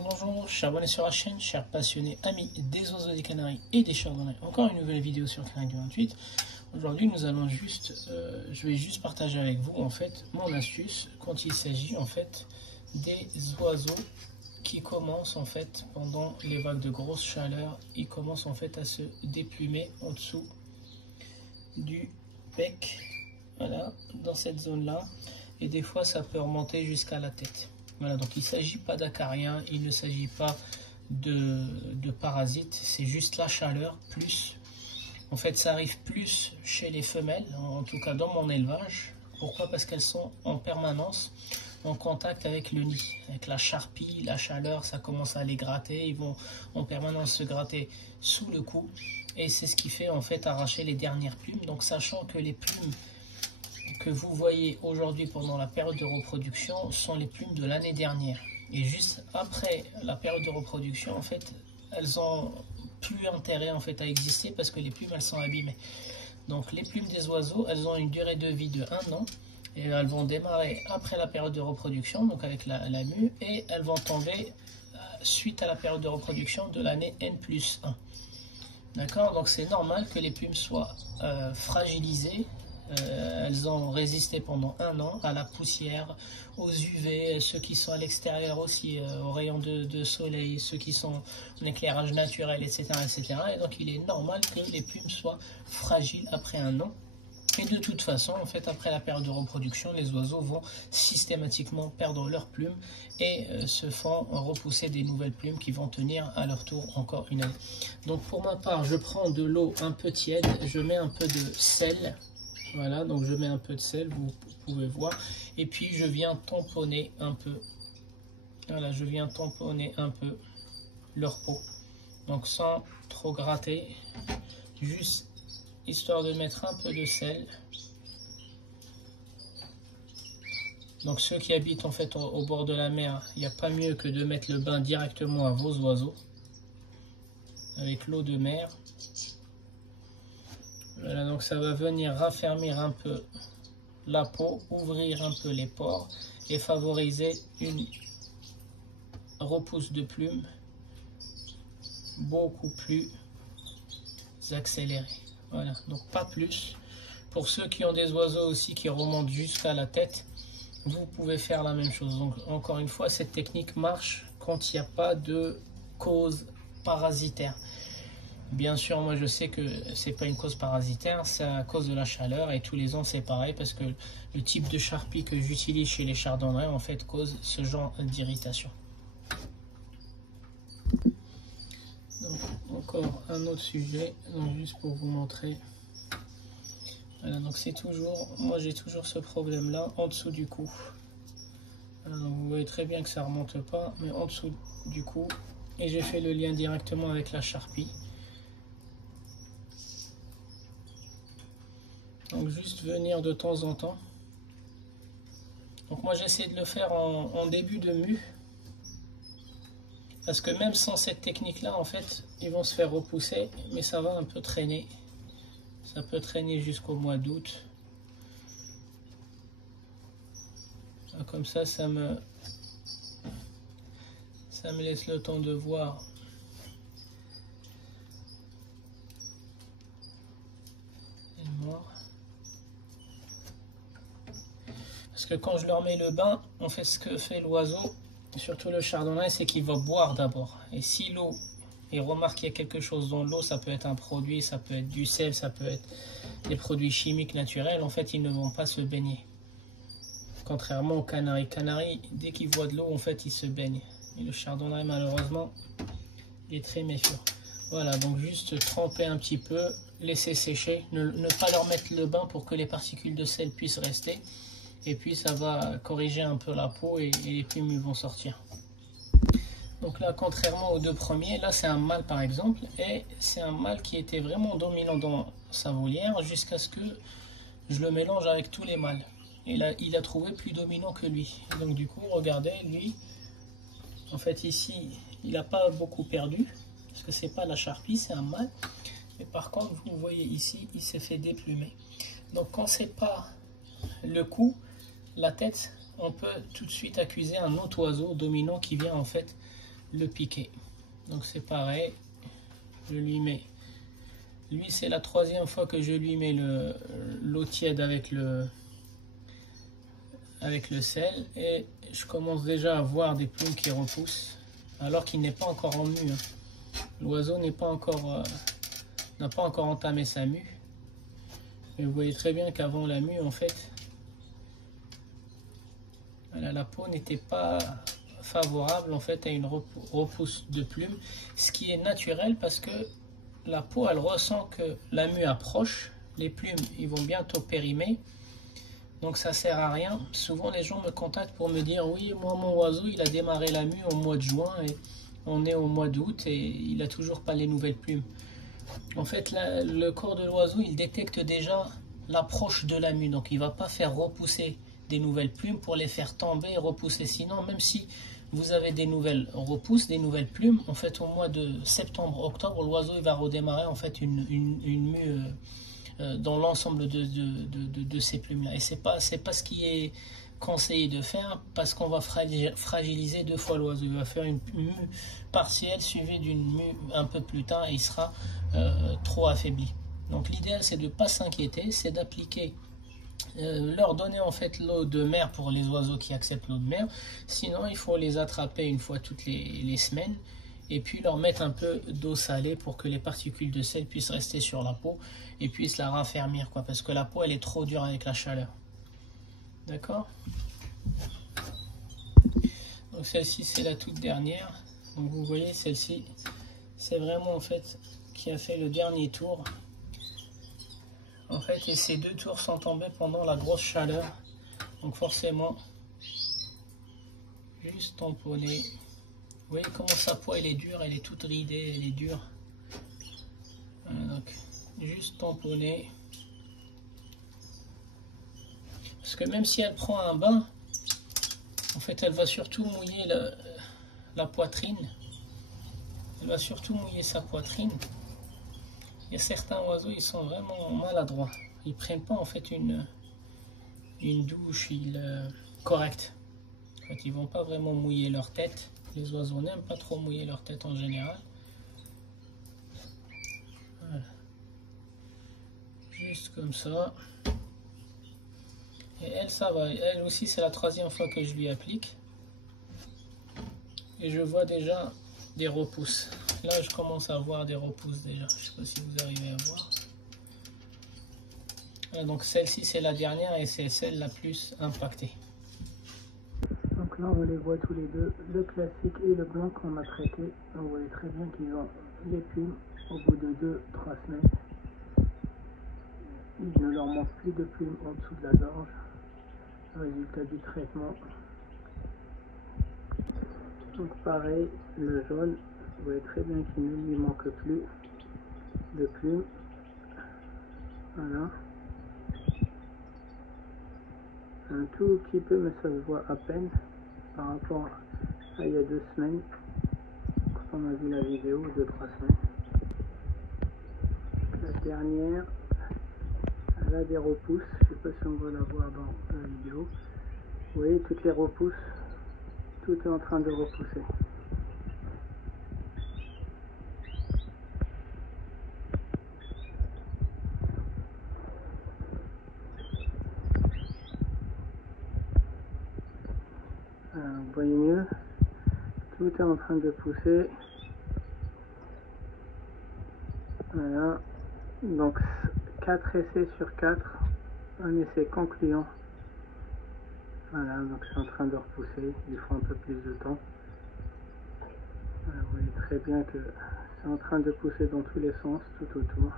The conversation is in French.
Bonjour, chers abonnés sur la chaîne, chers passionnés, amis des oiseaux, des canaris et des chardonnays. Encore une nouvelle vidéo sur Canaris du 28. Aujourd'hui, nous allons je vais juste partager avec vous en fait mon astuce quand il s'agit en fait des oiseaux qui commencent en fait pendant les vagues de grosse chaleur. Ils commencent en fait à se déplumer en dessous du bec, voilà, dans cette zone là, et des fois ça peut remonter jusqu'à la tête. Voilà, donc il ne s'agit pas d'acariens, il ne s'agit pas de parasites, c'est juste la chaleur plus. En fait, ça arrive plus chez les femelles, en tout cas dans mon élevage. Pourquoi? Parce qu'elles sont en permanence en contact avec le nid, avec la charpie, la chaleur, ça commence à les gratter, ils vont en permanence se gratter sous le cou. Et c'est ce qui fait en fait arracher les dernières plumes. Donc sachant que les plumes que vous voyez aujourd'hui pendant la période de reproduction sont les plumes de l'année dernière, et juste après la période de reproduction en fait elles ont plus intérêt en fait à exister parce que les plumes elles sont abîmées. Donc les plumes des oiseaux elles ont une durée de vie de 1 an et elles vont démarrer après la période de reproduction, donc avec la mue, et elles vont tomber suite à la période de reproduction de l'année N+1. D'accord, donc c'est normal que les plumes soient fragilisées. Elles ont résisté pendant 1 an à la poussière, aux UV, ceux qui sont à l'extérieur aussi, aux rayons de soleil, ceux qui sont en éclairage naturel, etc., etc. Et donc il est normal que les plumes soient fragiles après 1 an. Et de toute façon, en fait, après la période de reproduction, les oiseaux vont systématiquement perdre leurs plumes et se font repousser des nouvelles plumes qui vont tenir à leur tour encore une année. Donc pour ma part, je prends de l'eau un peu tiède, je mets un peu de sel. Voilà, donc je mets un peu de sel, vous pouvez voir, et puis je viens tamponner un peu. Voilà, je viens tamponner un peu leur peau, donc sans trop gratter, juste histoire de mettre un peu de sel. Donc ceux qui habitent en fait au bord de la mer, il n'y a pas mieux que de mettre le bain directement à vos oiseaux avec l'eau de mer. Voilà, donc ça va venir raffermir un peu la peau, ouvrir un peu les pores et favoriser une repousse de plumes beaucoup plus accélérée. Voilà, donc pas plus. Pour ceux qui ont des oiseaux aussi qui remontent jusqu'à la tête, vous pouvez faire la même chose. Donc encore une fois, cette technique marche quand il n'y a pas de cause parasitaire. Bien sûr, moi je sais que c'est pas une cause parasitaire, c'est à cause de la chaleur, et tous les ans c'est pareil parce que le type de charpie que j'utilise chez les chardonnays en fait cause ce genre d'irritation. Donc encore un autre sujet, donc juste pour vous montrer. Voilà, donc c'est toujours, moi j'ai toujours ce problème là en dessous du cou. Voilà, donc vous voyez très bien que ça remonte pas, mais en dessous du cou, et j'ai fait le lien directement avec la charpie. Donc juste venir de temps en temps. Donc moi j'essaie de le faire en début de mue. Parce que même sans cette technique là en fait ils vont se faire repousser. Mais ça va un peu traîner. Ça peut traîner jusqu'au mois d'août. Comme ça me laisse le temps de voir. Elle est morte. Parce que quand je leur mets le bain, en fait ce que fait l'oiseau, surtout le chardonnay, c'est qu'il va boire d'abord. Et si l'eau, il remarque qu'il y a quelque chose dans l'eau, ça peut être un produit, ça peut être du sel, ça peut être des produits chimiques naturels, en fait ils ne vont pas se baigner. Contrairement aux canaris. Canaris, dès qu'ils voient de l'eau, en fait ils se baignent. Et le chardonnay malheureusement, il est très méfiant. Voilà, donc juste tremper un petit peu, laisser sécher, ne pas leur mettre le bain pour que les particules de sel puissent rester. Et puis ça va corriger un peu la peau et les plumes vont sortir. Donc là, contrairement aux deux premiers, là c'est un mâle par exemple, et c'est un mâle qui était vraiment dominant dans sa volière jusqu'à ce que je le mélange avec tous les mâles. Et là, il a trouvé plus dominant que lui. Et donc du coup, regardez, lui, en fait ici, il n'a pas beaucoup perdu, parce que c'est pas la charpie, c'est un mâle. Mais par contre, vous voyez ici, il s'est fait déplumer. Donc quand c'est pas le cou, la tête, on peut tout de suite accuser un autre oiseau dominant qui vient en fait le piquer. Donc c'est pareil, je lui mets. Lui, c'est la troisième fois que je lui mets l'eau tiède avec le sel, et je commence déjà à voir des plumes qui repoussent alors qu'il n'est pas encore en mue. L'oiseau n'est pas encore n'a pas encore entamé sa mue. Et vous voyez très bien qu'avant la mue, en fait, voilà, la peau n'était pas favorable en fait à une repousse de plumes, ce qui est naturel parce que la peau elle ressent que la mue approche, les plumes ils vont bientôt périmer, donc ça sert à rien. Souvent les gens me contactent pour me dire oui, moi mon oiseau il a démarré la mue au mois de juin et on est au mois d'août et il a toujours pas les nouvelles plumes. En fait le corps de l'oiseau il détecte déjà l'approche de la mue, donc il va pas faire repousser des nouvelles plumes pour les faire tomber et repousser. Sinon, même si vous avez des nouvelles repousses, des nouvelles plumes, en fait au mois de septembre, octobre, l'oiseau il va redémarrer en fait une mue dans l'ensemble de ces plumes là. Et c'est pas ce qui est conseillé de faire, parce qu'on va fragiliser deux fois l'oiseau. Il va faire une mue partielle suivie d'une mue un peu plus tard et il sera trop affaibli. Donc l'idéal c'est de ne pas s'inquiéter, c'est d'appliquer, leur donner en fait l'eau de mer pour les oiseaux qui acceptent l'eau de mer. Sinon il faut les attraper une fois toutes les semaines et puis leur mettre un peu d'eau salée pour que les particules de sel puissent rester sur la peau et puissent la raffermir, quoi, parce que la peau elle est trop dure avec la chaleur. D'accord? Donc celle-ci c'est la toute dernière. Donc vous voyez, celle-ci c'est vraiment en fait qui a fait le dernier tour. En fait, et ces deux tours sont tombés pendant la grosse chaleur. Donc forcément, juste tamponner. Vous voyez comment sa peau elle est dure, elle est toute ridée, elle est dure. Voilà, donc juste tamponner. Parce que même si elle prend un bain, en fait elle va surtout mouiller la poitrine. Elle va surtout mouiller sa poitrine. Il y a certains oiseaux, ils sont vraiment maladroits. Ils prennent pas en fait une douche correcte. En fait, ils vont pas vraiment mouiller leur tête. Les oiseaux n'aiment pas trop mouiller leur tête en général. Voilà. Juste comme ça. Et elle, ça va. Elle aussi, c'est la troisième fois que je lui applique. Et je vois déjà des repousses. Là, je commence à voir des repousses déjà. Je ne sais pas si vous arrivez à voir. Voilà, donc celle-ci, c'est la dernière et c'est celle la plus impactée. Donc là, on les voit tous les deux, le classique et le blanc qu'on a traité. Vous voyez très bien qu'ils ont les plumes au bout de 2-3 semaines. Il ne leur manque plus de plumes en dessous de la gorge. Résultat du traitement. Donc pareil, le jaune. Vous voyez très bien qu'il ne lui manque plus de plumes. Voilà. Un tout petit peu, mais ça se voit à peine par rapport à il y a 2 semaines, quand on a vu la vidéo, 2-3 semaines. La dernière, elle a des repousses. Je ne sais pas si on va la voir dans la vidéo. Vous voyez toutes les repousses, tout est en train de repousser. Vous voyez mieux, tout est en train de pousser. Voilà, donc 4 essais sur 4, un essai concluant. Voilà, donc c'est en train de repousser, il faut un peu plus de temps. Voilà, vous voyez très bien que c'est en train de pousser dans tous les sens, tout autour.